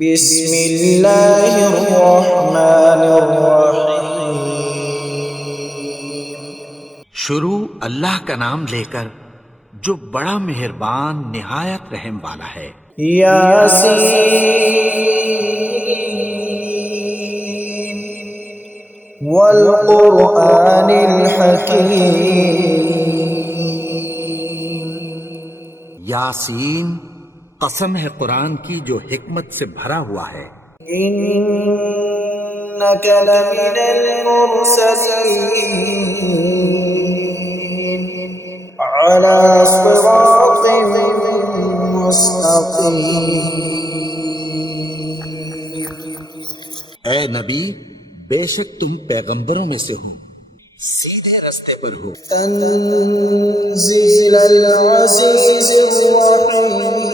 بسم اللہ الرحمن الرحیم۔ شروع اللہ کا نام لے کر جو بڑا مہربان نہایت رحم والا ہے۔ یاسین والقرآن الحکیم۔ یاسین، قسم ہے قرآن کی جو حکمت سے بھرا ہوا ہے۔ انک لمن المرسلین علی صراط مستقیم۔ اے نبی، بے شک تم پیغمبروں میں سے ہو، سیدھے رستے پر ہو۔ تنزیل العزیز الرحیم۔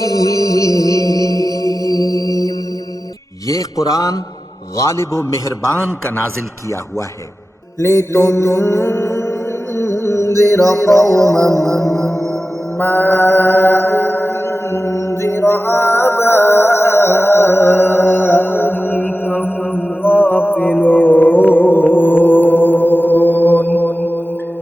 یہ قرآن غالب و مہربان کا نازل کیا ہوا ہے۔ لتنذر قوما ما انذر آباؤهم فهم غافلون۔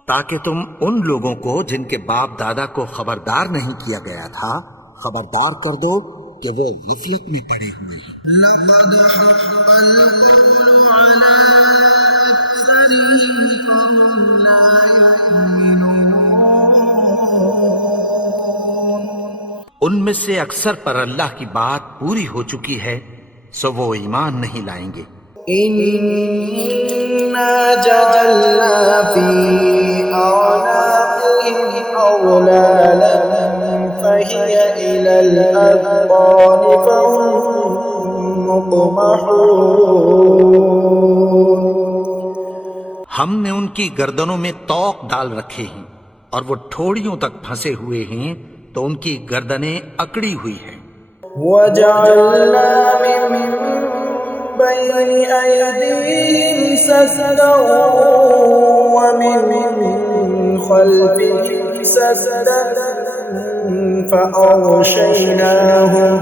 تاکہ تم ان لوگوں کو جن کے باپ دادا کو خبردار نہیں کیا گیا تھا خبردار کر دو کہ وہ غفلت میں پڑے ہوئے ہیں۔ لقد حق القول على أكثرهم فهم لا يؤمنون۔ ان میں سے اکثر پر اللہ کی بات پوری ہو چکی ہے، سو وہ ایمان نہیں لائیں گے۔ إنا جعلنا في أعناقهم أغلالا فهي إلى الأذقان فهم مقمحون۔ ہم نے ان کی گردنوں میں طوق ڈال رکھے ہیں اور وہ ٹھوڑیوں تک پھنسے ہوئے ہیں، تو ان کی گردنیں اکڑی ہوئی ہیں۔ وجعلنا من بين أيديهم سدا ومن خلفهم سدا فأغشيناهم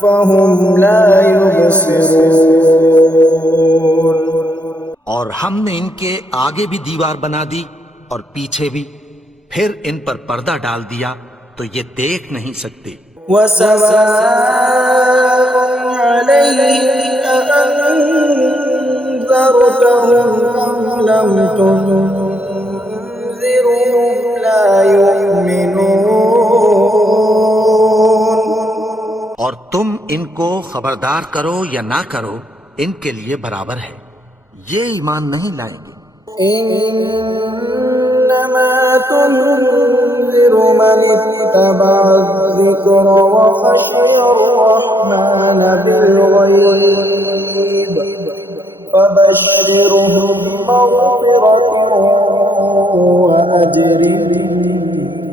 فهم لا يبصرون۔ اور ہم نے ان کے آگے بھی دیوار بنا دی اور پیچھے بھی، پھر ان پر پردہ ڈال دیا تو یہ دیکھ نہیں سکتے۔ وسواء عليهم أأنذرتهم أم لم تنذرهم لا يؤمنون۔ اور تم ان کو خبردار کرو یا نہ کرو، ان کے لیے برابر ہے، یہ ایمان نہیں لائیں گے۔ إنما تنذر من اتبع الذكر وخشي الرحمن بالغيب فبشرهم بمغفرة وأجر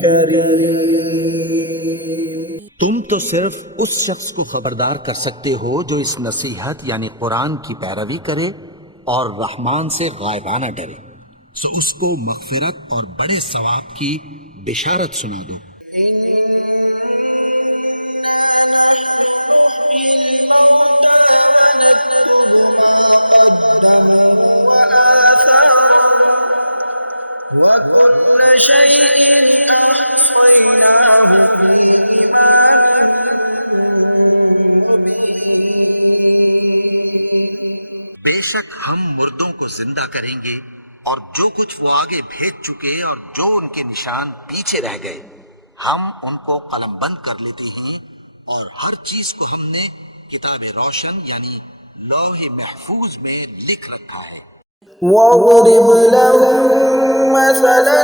كريم۔ تم تو صرف اس شخص کو خبردار کر سکتے ہو جو اس نصیحت یعنی قرآن کی پیروی کرے اور رحمان سے غائبانہ ڈرے، سو اس کو مغفرت اور بڑے ثواب کی بشارت سنا دو۔ وكل شيء أحصيناه في إمام مبين۔ بے شک ہم مردوں کو زندہ کریں گے، اور جو کچھ وہ آگے بھیج چکے اور جو ان کے نشان پیچھے رہ گئے ہم ان کو قلم بند کر لیتے ہیں، اور ہر چیز کو ہم نے کتاب روشن یعنی لوح محفوظ میں لکھ رکھا ہے۔ واضرب لهم مثلا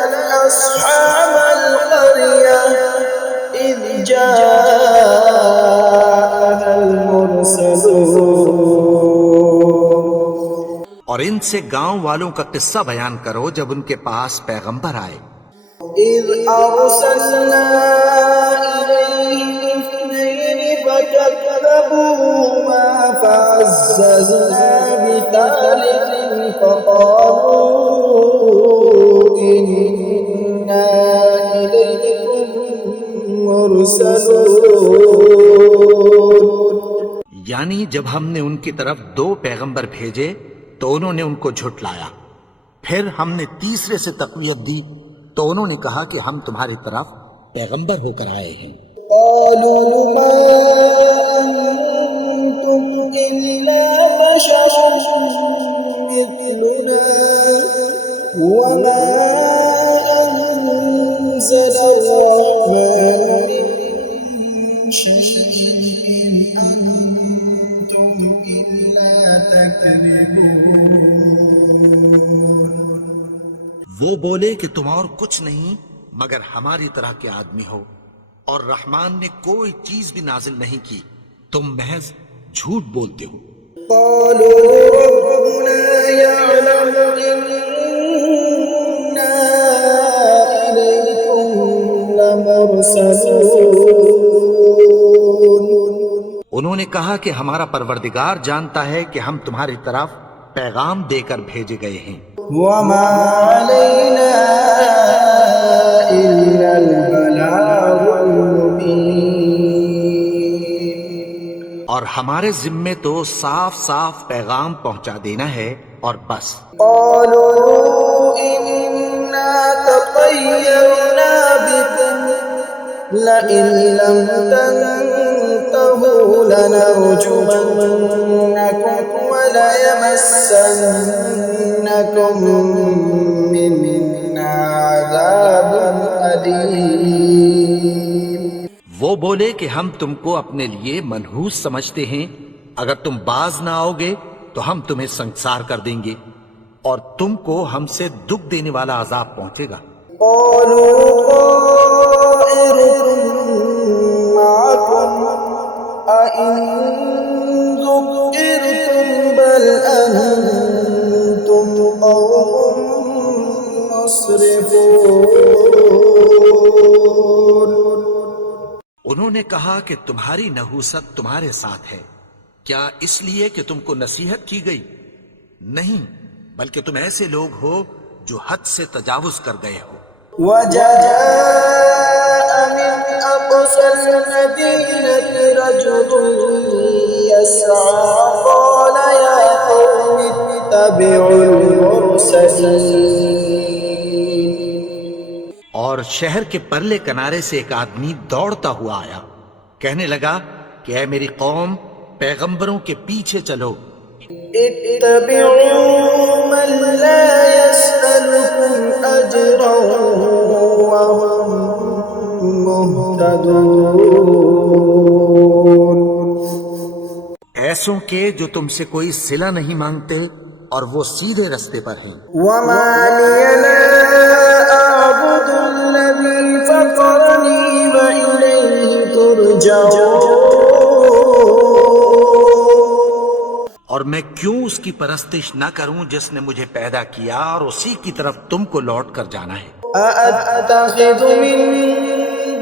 أصحاب القرية إذ جاءها المرسلون۔ اور ان سے گاؤں والوں کا قصہ بیان کرو جب ان کے پاس پیغمبر آئے۔ إذ أرسلنا إليهم اثنين فكذبوهما فعززنا بثالث فقالوا إنا إليكم مرسلون۔ یعنی جب ہم نے ان کی طرف 2 پیغمبر بھیجے تو انہوں نے ان کو جھٹلایا، پھر ہم نے تیسرے سے تقویت دی تو انہوں نے کہا کہ ہم تمہاری طرف پیغمبر ہو کر آئے ہیں۔ قالوا ما أنتم إلا بشر مثلنا وما أنزل الرحمن من شيء إن أنتم إلا تكذبون۔ وہ بولے کہ تم اور کچھ نہیں مگر ہماری طرح کے آدمی ہو، اور رحمان نے کوئی چیز بھی نازل نہیں کی، تم محض جھوٹ بولتے ہو۔ قالوا ربنا يعلم إنا إليكم لمرسلون۔ انہوں نے کہا کہ ہمارا پروردگار جانتا ہے کہ ہم تمہاری طرف پیغام دے کر بھیجے گئے ہیں، وما علينا إلا البلاغ المبين۔ اور ہمارے ذمے تو صاف صاف پیغام پہنچا دینا ہے اور بس۔ قالوا إنا تطيرنا بكم لئن لم تنتهوا لنرجمنكم وليمسنكم منا عذاب أليم۔ وہ بولے کہ ہم تم کو اپنے لیے منحوس سمجھتے ہیں، اگر تم باز نہ آؤ گے تو ہم تمہیں سنسار کر دیں گے اور تم کو ہم سے دکھ دینے والا عذاب پہنچے گا۔ قالوا طائركم معكم أئن ذكرتم بل أنتم قوم مسرفون۔ انہوں نے کہا کہ تمہاری نحوست تمہارے ساتھ ہے، کیا اس لیے کہ تم کو نصیحت کی گئی؟ نہیں، بلکہ تم ایسے لوگ ہو جو حد سے تجاوز کر گئے ہو۔ وجاء من أقصى المدينة رجل يسعى قال يا قوم اتبعوا المرسلين۔ اور شہر کے پرلے کنارے سے ایک آدمی دوڑتا ہوا آیا، کہنے لگا کہ اے میری قوم، پیغمبروں کے پیچھے چلو۔ اتبعوا من لا يسألكم أجرا وهم مهتدون۔ ایسوں کے جو تم سے کوئی صلہ نہیں مانگتے اور وہ سیدھے رستے پر ہیں۔ وما لي لا أعبد الذي فطرني وإليه ترجعون۔ اور میں کیوں اس کی پرستش نہ کروں جس نے مجھے پیدا کیا اور اسی کی طرف تم کو لوٹ کر جانا ہے۔ أأتخذ من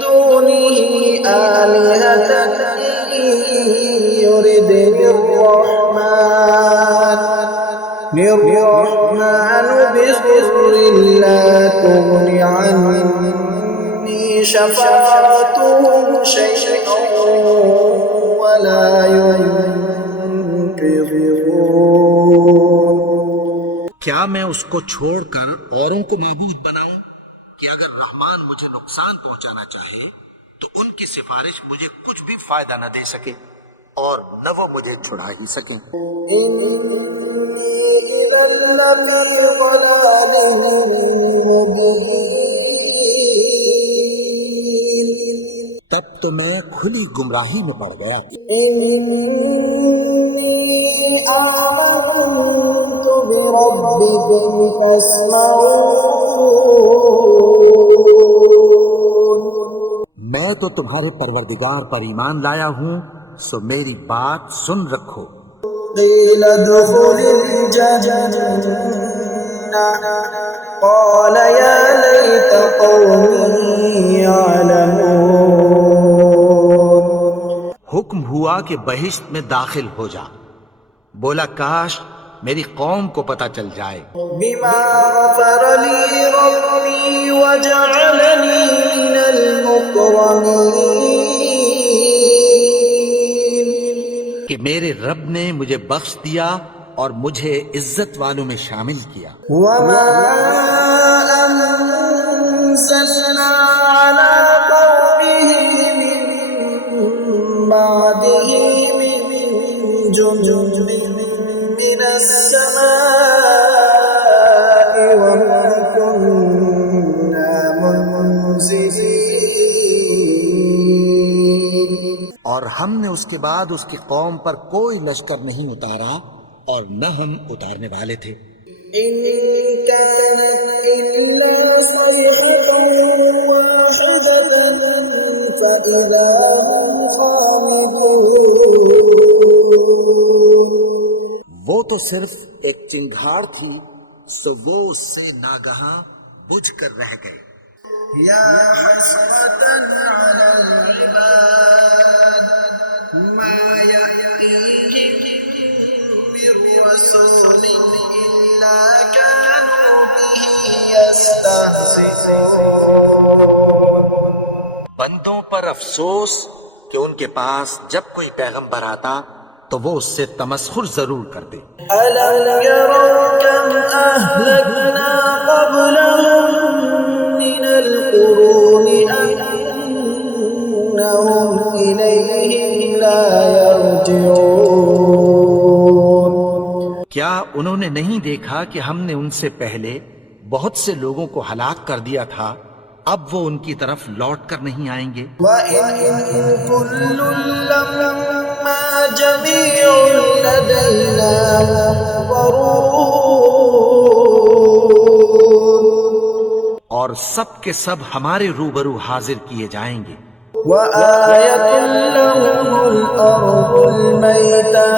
دونه آلهة إن يردني الرحمن بضر لا تغن عني شفاعتهم شيئا ولا ينقذون۔ کیا میں اس کو چھوڑ کر اوروں کو معبود بناؤں کہ اگر رحمان مجھے نقصان پہنچانا چاہے تو ان کی سفارش مجھے کچھ بھی فائدہ نہ دے سکے اور نہ وہ مجھے چھڑا ہی سکیں۔ تب تو میں کھلی گمراہی میں پڑ گیا۔ آمنت بربكم فاسمعون۔ میں تو تمہارے پروردگار پر ایمان لایا ہوں، سو میری بات سن رکھو۔ قيل ادخل الجنة قال يا ليت قومي يعلمون۔ حکم ہوا کہ بہشت میں داخل ہو جا، بولا کاش میری قوم کو پتہ چل جائے۔ بما غفر لي ربي وجعلني من المكرمين۔ کہ میرے رب نے مجھے بخش دیا اور مجھے عزت والوں میں شامل کیا. وما أنزلنا على قومه من بعده من جند من السماء وما كنا منزلين. اور ہم نے اس کے بعد اس کی قوم پر کوئی لشکر نہیں اتارا اور نہ ہم اتارنے والے تھے. إن كانت إلا صيحة واحدة فإذا هم خامدون. وہ تو صرف ایک چنگھاڑ تھی سو وہ اس سے ناگہاں بجھ کر رہ گئے. يا حسرة على العباد ما يأتيهم من رسول إلا كانوا به يستهزئون. بندوں پر افسوس کہ ان کے پاس جب کوئی پیغمبر آتا تو وہ اس سے تمسخر ضرور کرتے. ألم يروا كم أهلكنا قبلهم من القرون أنهم إليهم لا يرجعون. کیا انہوں نے نہیں دیکھا کہ ہم نے ان سے پہلے بہت سے لوگوں کو ہلاک کر دیا تھا، اب وہ ان کی طرف لوٹ کر نہیں آئیں گے؟ وَإِن كُلٌّ لَّمَّا جَمِيعٌ لَّدَيْنَا مُحْضَرُونَ. اور سب کے سب ہمارے روبرو حاضر کیے جائیں گے. وَآيَةٌ لَّهُمُ الْأَرْضُ الْمَيْتَةُ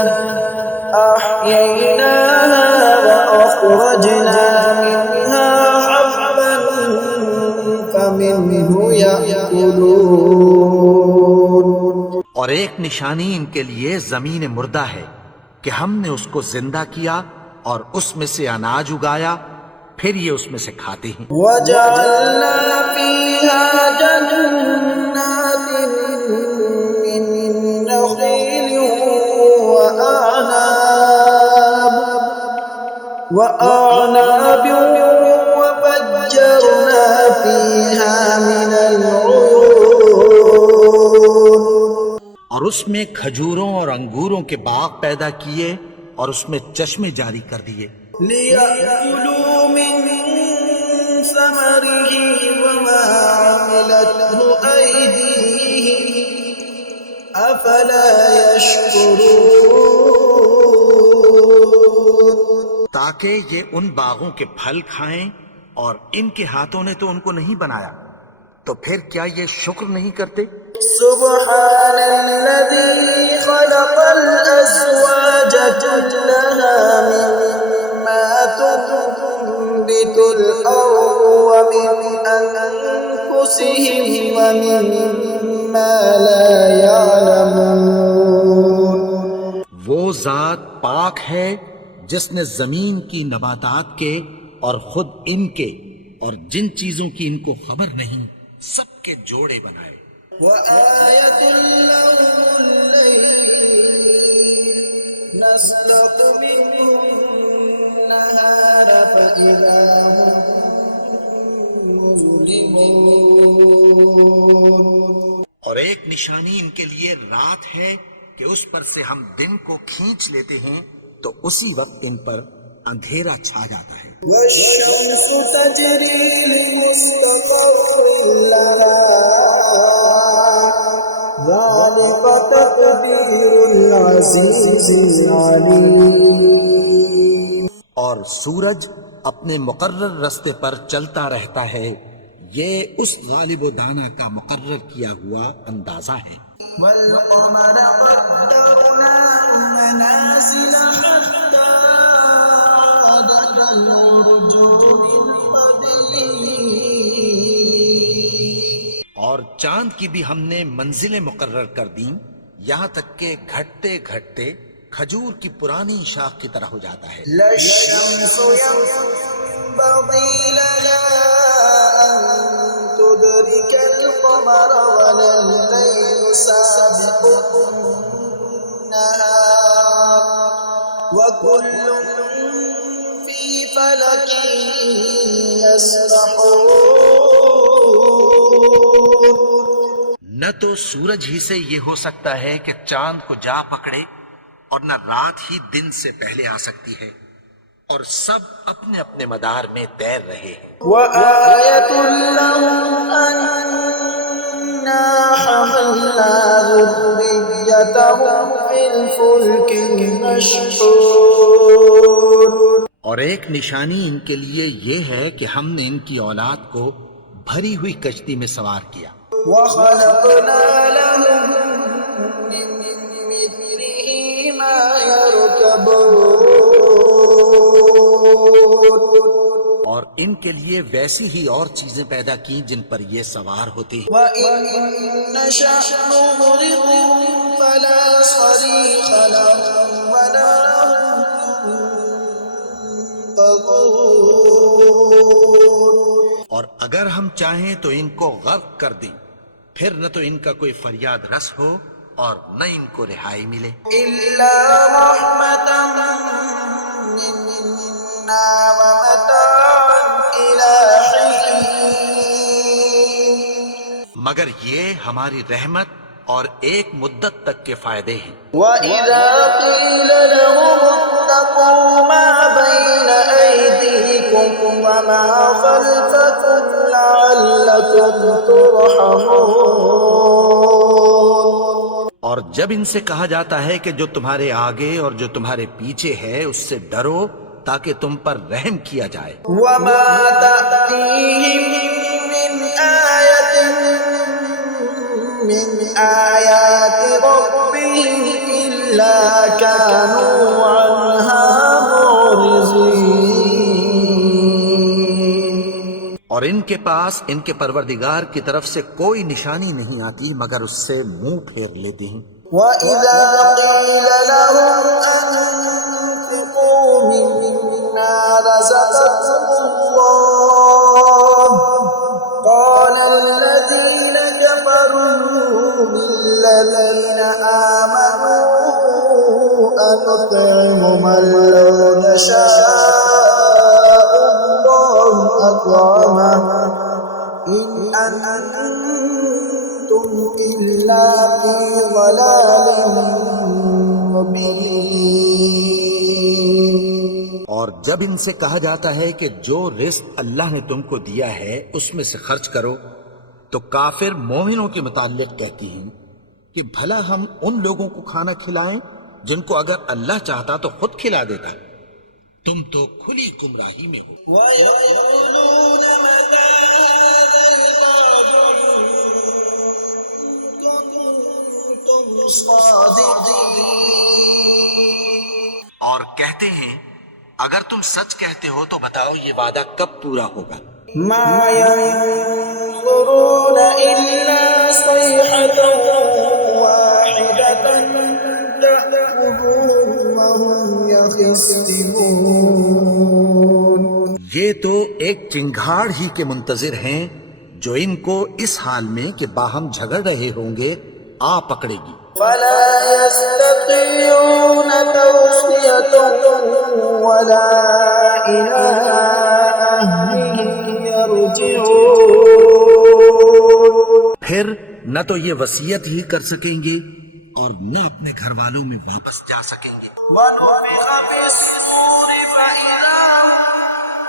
أَحْيَيْنَاهَا وَأَخْرَجْنَا مِنْهَا حَبًّا فَمِنْهُ يَأْكُلُونَ. اور ایک نشانی ان کے لیے زمین مردہ ہے کہ ہم نے اس کو زندہ کیا اور اس میں سے اناج اگایا، پھر یہ اس میں سے کھاتے ہیں. وَجَعَلْنَا فِيهَا جَنَّاتٍ مِّن نَّخِيلٍ وَأَعْنَابٍ وَفَجَّرْنَا فِيهَا مِنَ الْعُيُونِ. اور اس میں کھجوروں اور انگوروں کے باغ پیدا کیے اور اس میں چشمے جاری کر دیے. لِيَأْكُلُوا مِن ثَمَرِهِ وَمَا عَمِلَتْهُ أَيْدِيهِمْ أَفَلَا يَشْكُرُونَ. تاکہ یہ ان باغوں کے پھل کھائیں اور ان کے ہاتھوں نے تو ان کو نہیں بنایا، تو پھر کیا یہ شکر نہیں کرتے؟ سبحان الذي خلق الأزواج كلها مما تنبت الأرض ومن أنفسهم ومما لا يعلمون. وہ ذات پاک ہے جس نے زمین کی نباتات کے اور خود ان کے اور جن چیزوں کی ان کو خبر نہیں سب کے جوڑے بنائے. وآية لهم الليل نسلق منه النهار فإذا هم مظلمون. اور ایک نشانی ان کے لیے رات ہے کہ اس پر سے ہم دن کو کھینچ لیتے ہیں تو اسی وقت ان پر اندھیرا چھا جاتا ہے. والشمس تجري لمستقر لها ذلك تقدير العزيز العليم. اور سورج اپنے مقرر رستے پر چلتا رہتا ہے، یہ اس غالب و دانا کا مقرر کیا ہوا اندازہ ہے. والقمر قدرناه منازل حتى عاد كالعرجون القديم. اور چاند کی بھی ہم نے منزلیں مقرر کر دیں یہاں تک کہ گھٹتے گھٹتے کھجور کی پرانی شاخ کی طرح ہو جاتا ہے. لا الشمس ينبغي لها أن تدرك القمر ولا الليل سابق النهار وكل في فلك يسبحون. نہ تو سورج ہی سے یہ ہو سکتا ہے کہ چاند کو جا پکڑے، اور نہ رات ہی دن سے پہلے آ سکتی ہے، اور سب اپنے اپنے مدار میں تیر رہے ہیں. وآية لهم أنا حملنا ذريتهم في الفلك المشحون. اور ایک نشانی ان کے لیے یہ ہے کہ ہم نے ان کی اولاد کو بھری ہوئی کشتی میں سوار کیا. وخلقنا لهم من مثله ما يركبون. اور ان کے لیے ویسی ہی اور چیزیں پیدا کی جن پر یہ سوار ہوتے ہیں. وَإِن نَّشَأْ نُغْرِقْهُمْ فَلَا صَرِيخَ لَهُمْ وَلَا هُمْ ينقذون. اور اگر ہم چاہیں تو ان کو غرق کر دیں، پھر نہ تو ان کا کوئی فریاد رس ہو اور نہ ان کو رہائی ملے. إِلَّا رَحْمَةً مِّنَّا وَمَتَاعًا إِلَىٰ حِينٍ. مگر یہ ہماری رحمت اور ایک مدت تک کے فائدے ہیں. وَإِذَا قِيلَ لَهُمُ اتَّقُوا مَا بَيْنَ أَيْدِيكُمْ وَمَا خَلْفَكُمْ لَعَلَّكُمْ تُرْحَمُونَ. اور جب ان سے کہا جاتا ہے کہ جو تمہارے آگے اور جو تمہارے پیچھے ہے اس سے ڈرو تاکہ تم پر رحم کیا جائے. وَمَا تَأْتِيهِم مِّنْ آيَةٍ مِّنْ آيَاتِ رَبِّهِمْ إِلَّا كَانُوا عَنْهَا مُعْرِضِينَ. اور ان کے پاس ان کے پروردگار کی طرف سے کوئی نشانی نہیں آتی مگر اس سے منہ پھیر لیتے ہیں. وَإِذَا قِيلَ لَهُمْ أَنفِقُوا مِمَّا رَزَقَكُمُ اللَّهُ قَالَ الَّذِينَ كَفَرُوا لِلَّذِينَ آمَنُوا أَنُطْعِمُ مَن لَّوْ يَشَاءُ اللَّهُ أَطْعَمَهُ إِنْ أَنتُمْ إِلَّا فِي ضَلَالٍ مُّبِينٍ. اور جب ان سے کہا جاتا ہے کہ جو رزق اللہ نے تم کو دیا ہے اس میں سے خرچ کرو، تو کافر مومنوں کے متعلق کہتی ہیں کہ بھلا ہم ان لوگوں کو کھانا کھلائیں جن کو اگر اللہ چاہتا تو خود کھلا دیتا. تم تو کھلی گمراہی میں ہو. وَيَقُولُونَ مَتَىٰ هَٰذَا الْوَعْدُ إِن كُنتُمْ صَادِقِينَ. اور کہتے ہیں اگر تم سچ کہتے ہو تو بتاؤ یہ وعدہ کب پورا ہوگا. مَا يَنظُرُونَ إِلَّا صَيْحَةً وَاحِدَةً تَأْخُذُهُمْ وَهُمْ يَخِصِّمُونَ. یہ تو ایک چنگھاڑ ہی کے منتظر ہیں جو ان کو اس حال میں کہ باہم جھگڑ رہے ہوں گے آ پکڑے گی. فَلَا يَسْتَطِيعُونَ تَوْصِيَةً وَلَا إِلَىٰ أَهْلِهِمْ يَرْجِعُونَ. پھر نہ تو یہ وصیت ہی کر سکیں گے اور نہ اپنے گھر والوں میں واپس جا سکیں گے. وَنُفِخَ فِي الصُّورِ فَإِذَا هُم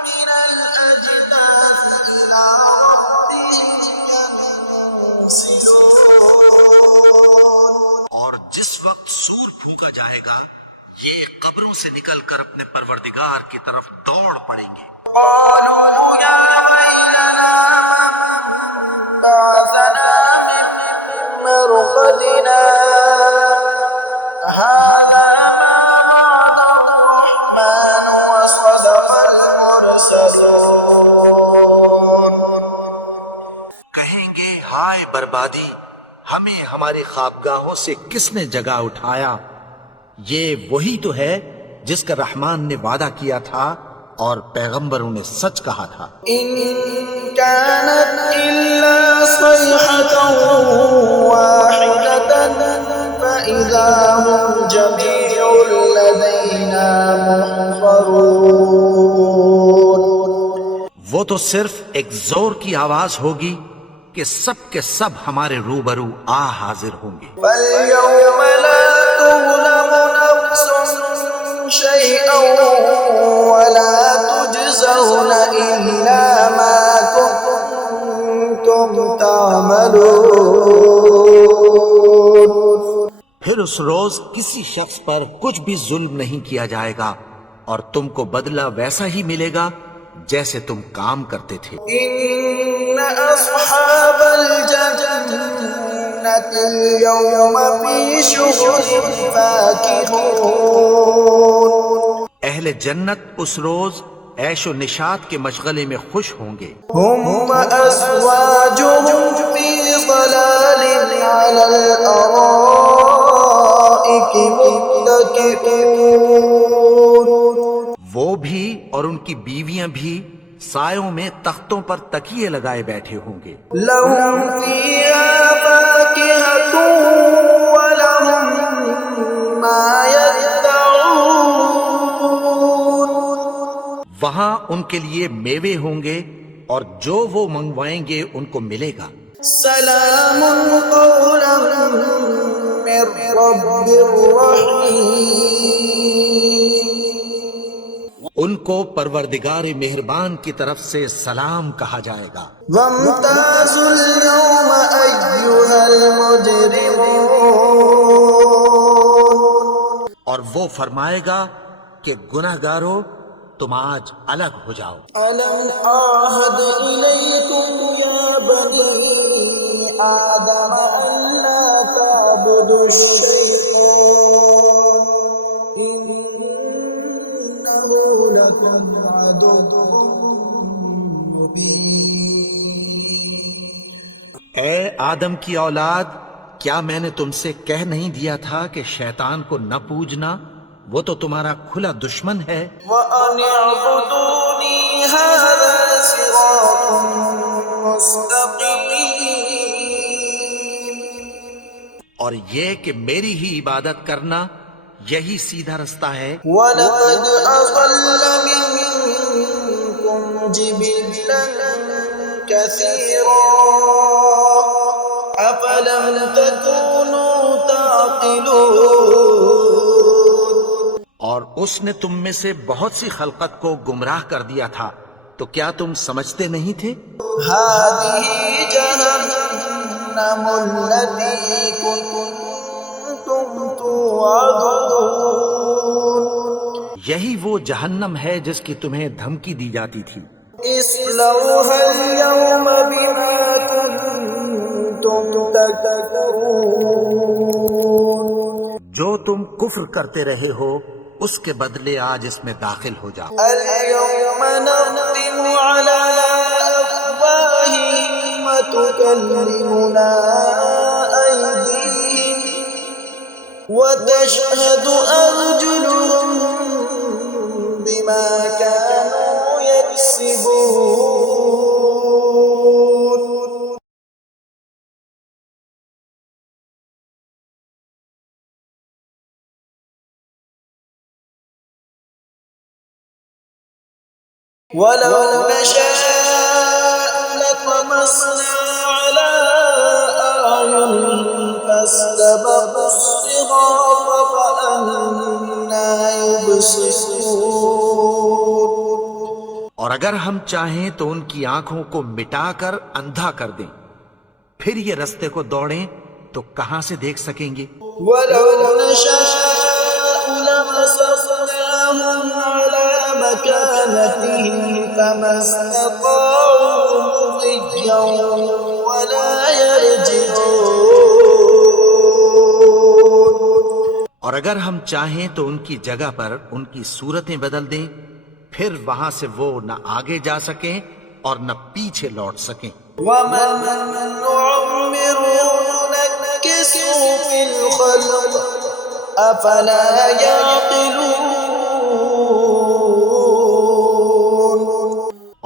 مِّنَ الْأَجْدَاثِ إِلَىٰ رَبِّهِمْ يَنسِلُونَ. اور جس وقت سور پھونکا جائے گا یہ قبروں سے نکل کر اپنے پروردگار کی طرف دوڑ پڑیں گے. قَالُوا يَا وَيْلَنَا مَن بَعَثَنَا مِن مَّرْقَدِنَا هَٰذَا مَا وَعَدَ الرَّحْمَٰنُ وَصَدَقَ الْمُرْسَلُونَ. کہیں گے ہائے بربادی، ہمیں ہماری خوابگاہوں سے کس نے جگا اٹھایا. یہ وہی تو ہے جس کا رحمان نے وعدہ کیا تھا اور پیغمبروں نے سچ کہا تھا. إِن كَانَتْ إِلَّا صَيْحَةً وَاحِدَةً فإذا هم جميع لدينا محضرون. وہ تو صرف ایک زور کی آواز ہوگی کہ سب کے سب ہمارے روبرو حاضر ہوں گے. فاليوم لا تظلم نفس شيئا ولا تجزون إلا ما كنتم تعملون. پھر اس روز کسی شخص پر کچھ بھی ظلم نہیں کیا جائے گا اور تم کو بدلہ ویسا ہی ملے گا جیسے تم کام کرتے تھے. إن أصحاب الجنة اليوم في شغل فاكهون. اہل جنت اس روز عیش و نشاط کے مشغلے میں خوش ہوں گے. هم وأزواجهم في ظلال على الأرائك متكئون. وہ بھی اور ان کی بیویاں بھی سایوں میں تختوں پر تکیے لگائے بیٹھے ہوں گے. لهم فيها فاكهة ولهم ما يدعون. وہاں ان کے لیے میوے ہوں گے اور جو وہ منگوائیں گے ان کو ملے گا. سلام قولا من رب رحیم. ان کو پروردگار مہربان کی طرف سے سلام کہا جائے گا. وامتازوا اليوم أيها المجرمون. اور وہ فرمائے گا کہ گناہگارو تم آج الگ ہو جاؤ. ألم أعهد إليكم يا بني آدم ألا تعبدوا الشيطان إنه لكم عدو مبين. اے آدم کی اولاد، کیا میں نے تم سے کہہ نہیں دیا تھا کہ شیطان کو نہ پوجنا؟ وہ تو تمہارا کھلا دشمن ہے. وَأَنِ اعْبُدُونِي هَذَا صِرَاطٌ مُسْتَقِيمٌ. اور یہ کہ میری ہی عبادت کرنا یہی سیدھا رستہ ہے. وَلَقَدْ أَضَلَّ مِنكُمْ جِبِلًّا كَثِيرًا أَفَلَمْ تَكُونُوا تَعْقِلُونَ. اور اس نے تم میں سے بہت سی خلقت کو گمراہ کر دیا تھا، تو کیا تم سمجھتے نہیں تھے؟ هَذِهِ جَهَنَّمُ الَّتِي كُنتُمْ تُوعَدُونَ. یہی وہ جہنم ہے جس کی تمہیں دھمکی دی جاتی تھی. اصلوها اليوم بما كنتم تكفرون. جو تم کفر کرتے رہے ہو اس کے بدلے آج اس میں داخل ہو جاؤ. اليوم نختم على أفواههم وتكلمنا أيديهم وتشهد أرجلهم بما كانوا يكسبون. ولو نشاء لطمسنا على أعينهم فاستبقوا الصراط فأنى يبصرون. اور اگر ہم چاہیں تو ان کی آنکھوں کو مٹا کر اندھا کر دیں، پھر یہ رستے کو دوڑیں تو کہاں سے دیکھ سکیں گے. ولو نشاء لمسخناهم على مكانتهم فما استطاعوا مضيا ولا يرجعون. اور اگر ہم چاہیں تو ان کی جگہ پر ان کی صورتیں بدل دیں، پھر وہاں سے وہ نہ آگے جا سکیں اور نہ پیچھے لوٹ سکیں. ومن نعمره ننكسه في الخلق أفلا يعقلون.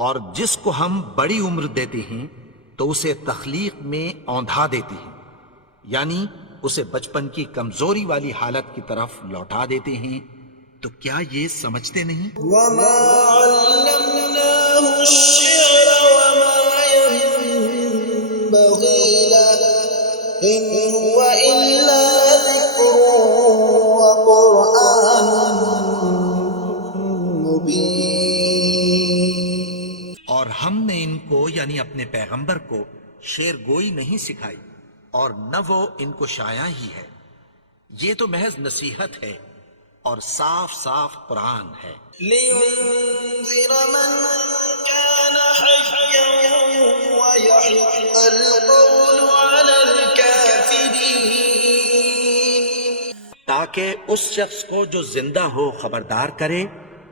اور جس کو ہم بڑی عمر دیتے ہیں تو اسے تخلیق میں اوندھا دیتے ہیں، یعنی اسے بچپن کی کمزوری والی حالت کی طرف لوٹا دیتے ہیں، تو کیا یہ سمجھتے نہیں؟ وما علمناه الشعر وما ينبغي له إن هو إلا ذكر وقرآن مبين. اور ہم نے ان کو یعنی اپنے پیغمبر کو شعر گوئی نہیں سکھائی، اور نہ وہ ان کو شاعر ہی ہے، یہ تو محض نصیحت ہے اور صاف صاف قرآن ہے۔ لينذر من كان حيا ويحق القول على الكافرين. تاکہ اس شخص کو جو زندہ ہو خبردار کرے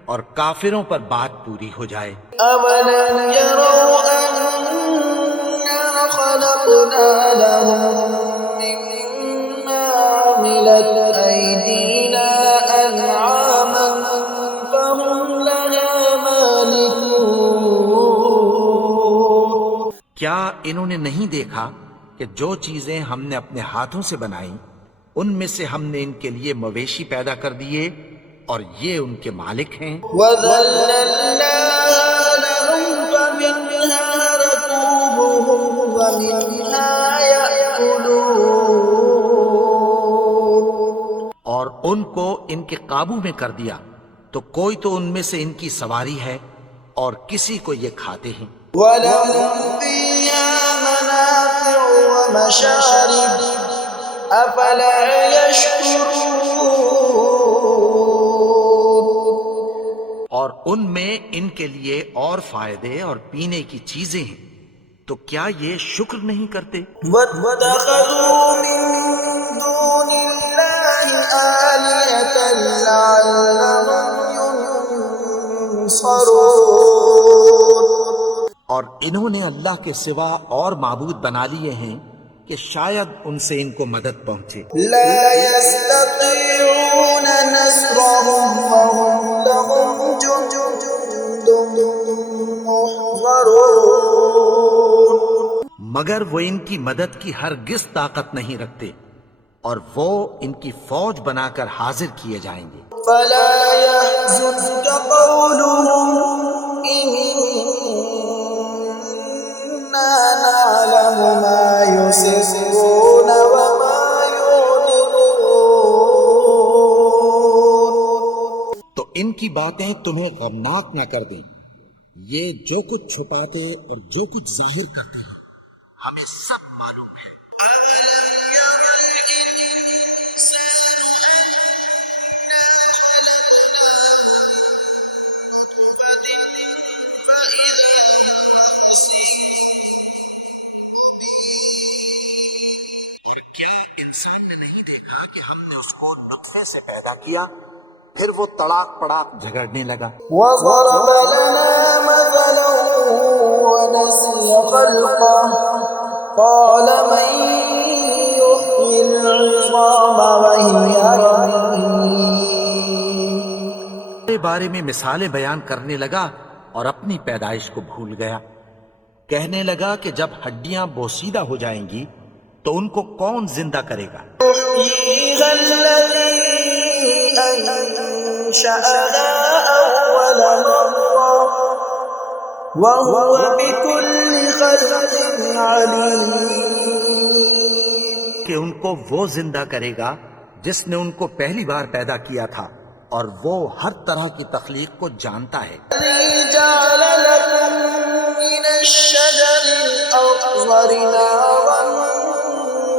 اور کافروں پر بات پوری ہو جائے۔ أولم يروا أنا خلقنا لهم مما عملت أيدينا أنعاما فهم لها مالكون. کیا انہوں نے نہیں دیکھا کہ جو چیزیں ہم نے اپنے ہاتھوں سے بنائیں ان میں سے ہم نے ان کے لیے مویشی پیدا کر دیے اور یہ ان کے مالک ہیں۔ وَذَلَّلْنَاهَا لَهُمْ فَمِنْهَا رَكُوبُهُمْ وَمِنْهَا يَأْكُلُونَ. اور ان کو ان کے قابو میں کر دیا تو کوئی تو ان میں سے ان کی سواری ہے اور کسی کو یہ کھاتے ہیں۔ وَلَهُمْ فِيهَا مَنَافِعُ وَمَشَارِبُ أَفَلَا يَشْكُرُونَ. اور ان میں ان کے لیے اور فائدے اور پینے کی چیزیں ہیں، تو کیا یہ شکر نہیں کرتے؟ وَاتَّخَذُوا مِن دُونِ اللَّهِ آلِهَةً لَعَلَّهُمْ يُنصَرُونَ. اور انہوں نے اللہ کے سوا اور معبود بنا لیے ہیں کہ شاید ان سے ان کو مدد پہنچے۔ لا يستطيعون نصرهم وهم لهم جند محضرون. مگر وہ ان کی مدد کی ہرگز طاقت نہیں رکھتے اور وہ ان کی فوج بنا کر حاضر کیے جائیں گے۔ فلا يحزنك قولهم إنا نعلم ما يسرون وما يعلنون. تو ان کی باتیں تمہیں غمناک نہ کر دیں، یہ جو کچھ چھپاتے اور جو کچھ ظاہر کرتے ہیں ہمیں سب معلوم ہے۔ کیا انسان نے نہیں دیکھا کہ ہم نے اس کو نطفے سے پیدا کیا، پھر وہ تڑاک پڑاک جھگڑنے لگا۔ وضرب لنا مثلا ونسي خلقه قال من يحيي العظام وهي رميم. کے بارے میں مثالیں بیان کرنے لگا اور اپنی پیدائش کو بھول گیا۔ کہنے لگا کہ جب ہڈیاں بوسیدہ ہو جائیں گی تو ان کو کون زندہ کرے گا؟ يحييها الذي أنشأها أول مرة وهو بكل خلق عليم. کہ ان کو وہ زندہ کرے گا جس نے ان کو پہلی بار پیدا کیا تھا اور وہ ہر طرح کی تخلیق کو جانتا ہے۔ الذي جعل لكم من الشجر الأخضر نارا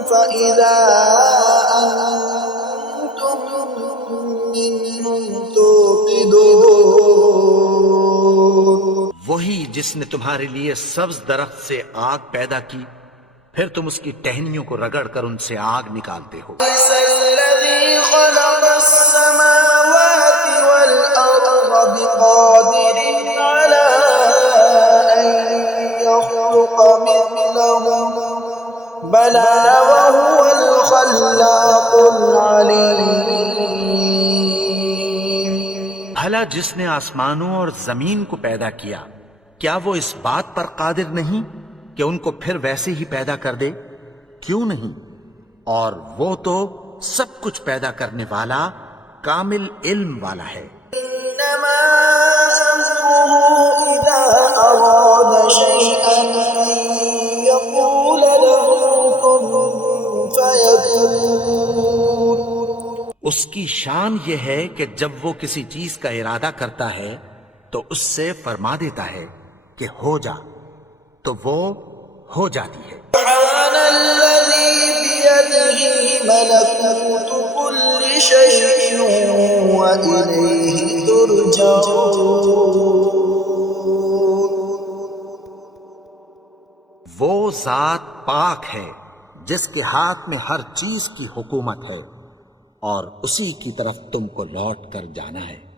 فإذا أنتم منه توقدون. وہی جس نے تمہارے لیے سبز درخت سے آگ پیدا کی، پھر تم اس کی ٹہنیوں کو رگڑ کر ان سے آگ نکالتے ہو۔ ليس الذي خلق السماوات والأرض بقادر على أن يخلق مثلهم بلى وهو الخلاق العليم. بھلا جس نے آسمانوں اور زمین کو پیدا کیا، کیا وہ اس بات پر قادر نہیں کہ ان کو پھر ویسے ہی پیدا کر دے؟ کیوں نہیں؟ اور وہ تو سب کچھ پیدا کرنے والا کامل علم والا ہے۔ إنما أمره إذا أراد شيئا أن يقول له كن فيكون۔ اس کی شان یہ ہے کہ جب وہ کسی چیز کا ارادہ کرتا ہے تو اس سے فرما دیتا ہے کہ ہو جا، تو وہ ہو جاتی ہے۔ سبحان الذي بيده ملكوت كل شيء وإليه ترجعون۔ وہ ذات پاک ہے جس کے ہاتھ میں ہر چیز کی حکومت ہے اور اسی کی طرف تم کو لوٹ کر جانا ہے۔